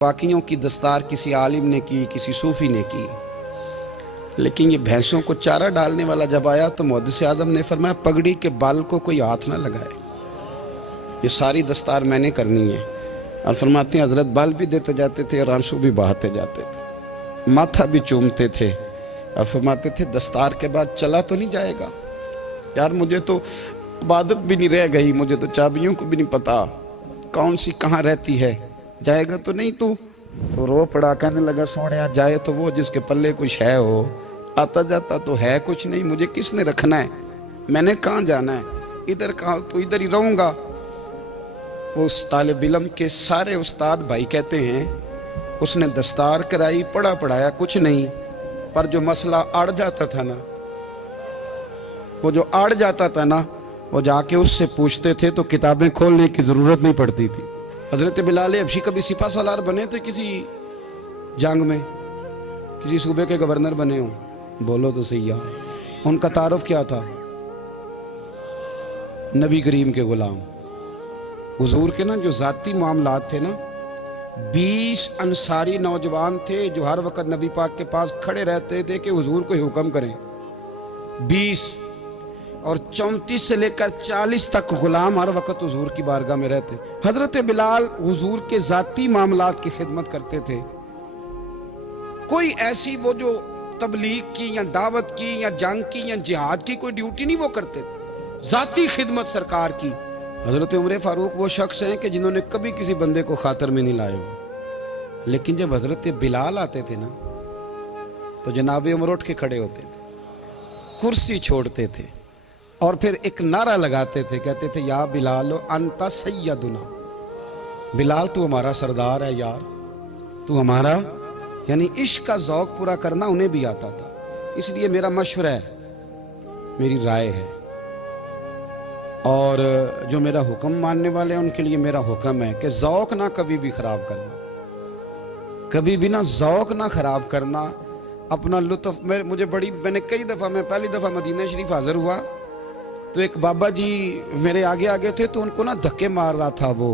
बाकियों की दस्तार किसी आलिम ने की, किसी सूफी ने की, लेकिन ये भैंसों को चारा डालने वाला जब आया तो मुहद्दिस आदम ने फरमाया पगड़ी के बाल को कोई हाथ ना लगाए, ये सारी दस्तार मैंने करनी है। और फरमाते हैं हजरत बाल भी देते जाते थे और आंसू भी बहाते जाते थे, माथा भी चूमते थे और फरमाते थे दस्तार के बाद चला तो नहीं जाएगा यार, मुझे तो इबादत भी नहीं रह गई, मुझे तो चाबियों को भी नहीं पता कौन सी कहाँ रहती है, जाएगा तो नहीं तू? तो रो पड़ा, कहने लगा सोनिया जाए तो वो जिसके पल्ले कुछ है हो, आता जाता तो है कुछ नहीं, मुझे किसने रखना है, मैंने कहाँ जाना है, इधर कहाँ तो इधर ही रहूँगा। वो उस तालिब इल्म के सारे उस्ताद भाई कहते हैं उसने दस्तार कराई, पढ़ा पढ़ाया कुछ नहीं, पर जो मसला अड़ जाता था ना, वो जो अड़ जाता था ना, वो जाके उससे पूछते थे तो किताबें खोलने की ज़रूरत नहीं पड़ती थी। हज़रत बिलाल हबशी कभी सिपा सालार बने थे किसी जंग में, किसी सूबे के गवर्नर बने हो? बोलो तो सही यार। उनका तारुफ क्या था? नबी करीम के गुलाम। हुजूर के ना जो ज़ाती मामलात थे ना, 20 अंसारी नौजवान थे जो हर वक्त नबी पाक के पास खड़े रहते थे कि हुजूर को हुक्म करें। 20 और 34 से लेकर 40 तक गुलाम हर वक्त हुजूर की बारगाह में रहते। हजरत बिलाल हुजूर के ज़ाती मामलात की खिदमत करते थे। कोई ऐसी वो जो तबलीग की या दावत की या जंग की या जिहाद की कोई ड्यूटी नहीं वो करते थे, ज़ाती खिदमत सरकार की। हजरत उमर फारूक वो शख्स हैं कि जिन्होंने कभी किसी बंदे को खातर में नहीं लाए हो, लेकिन जब हजरत बिलाल आते थे ना तो जनाब उमर उठ के खड़े होते थे, कुर्सी छोड़ते थे और फिर एक नारा लगाते थे, कहते थे या बिलाल अंता सैयदुना, बिलाल तू हमारा सरदार है यार, तू हमारा। यानी इश्क का ज़ौक़ पूरा करना उन्हें भी आता था। इसलिए मेरा मशवरा है, मेरी राय है, और जो मेरा हुक्म मानने वाले हैं उनके लिए मेरा हुक्म है कि ज़ौक़ ना कभी भी ख़राब करना, कभी भी ना ज़ौक़ ना ख़राब करना, अपना लुत्फ़। मैंने कई दफ़ा, मैं पहली दफ़ा मदीना शरीफ हाज़िर हुआ तो एक बाबा जी मेरे आगे आगे थे, तो उनको ना धक्के मार रहा था। वो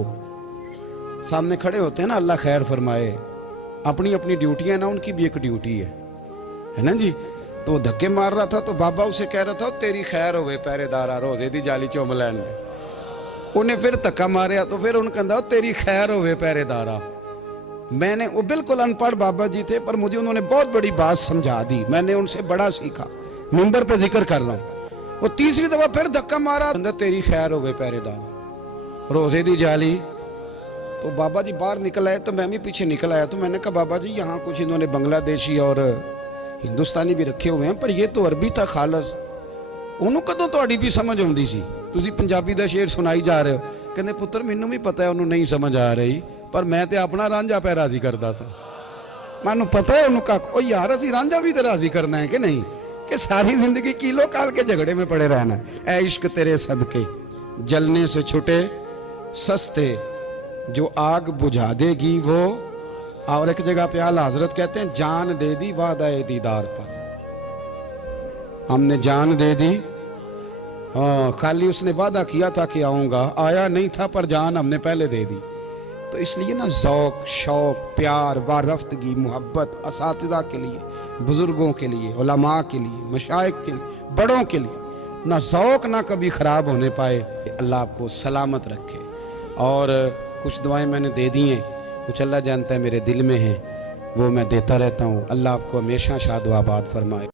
सामने खड़े होते हैं ना, अल्लाह खैर फरमाए, अपनी अपनी ड्यूटियाँ ना, उनकी भी एक ड्यूटी है ना जी। तो वो धक्के मार रहा था तो बाबा उसे कह रहा था तेरी खैर होवे पहरेदारा, रोजे दी जाली चुम लैन दे। उन्हें फिर धक्का मारिया तो फिर उन्हें कहता तेरी खैर होवे पहरेदारा। मैंने, वो बिल्कुल अनपढ़ बाबा जी थे, पर मुझे उन्होंने बहुत बड़ी बात समझा दी, मैंने उनसे बड़ा सीखा, मिंबर पे जिक्र कर रहा हूँ। वो तीसरी दफा फिर धक्का मारा, तेरी खैर होवे पहरेदार, रोजे दी जाली। तो बाबा जी बाहर निकल आए तो मैं भी पीछे निकल आया। तो मैंने कहा बाबा जी यहाँ कुछ इन्होंने बांग्लादेशी और हिंदुस्तानी भी रखे हुए हैं, पर ये तो अरबी था खालस, उन्होंने कदों ਤੁਹਾਡੀ भी समझ आती सी, ਤੁਸੀਂ पंजाबी ਦਾ शेर सुनाई जा रहे हो। कहते पुत्र मैनू भी पता है उन्होंने नहीं समझ आ रही, पर मैं तो अपना रांझा पै राजी करता सा, मैनू पता है उन्होंने कहा ओ यार असी रांझा भी तो राजी करना है कि नहीं, कि सारी जिंदगी किलो काल के झगड़े में पड़े रहना है। ऐ इश्क तेरे सदके जलने से छुटे सस्ते, जो आग बुझा देगी वो। और एक जगह पे आला हजरत कहते हैं जान दे दी वादा-ए दीदार पर, हमने जान दे दी। हाँ, खाली उसने वादा किया था कि आऊँगा, आया नहीं था, पर जान हमने पहले दे दी। तो इसलिए ना ज़ौक़, शौक़, प्यार, वारफ्तगी, मोहब्बत असातिज़ा के लिए, बुज़ुर्गों के लिए, उलमा के लिए, मशाइख के लिए, बड़ों के लिए ना ज़ौक़ ना कभी ख़राब होने पाए। अल्लाह आपको सलामत रखे। और कुछ दुआएं मैंने दे दी हैं, कुछ अल्लाह जानता है मेरे दिल में है, वो मैं देता रहता हूँ। अल्लाह आपको हमेशा शाद व आबाद फरमाए।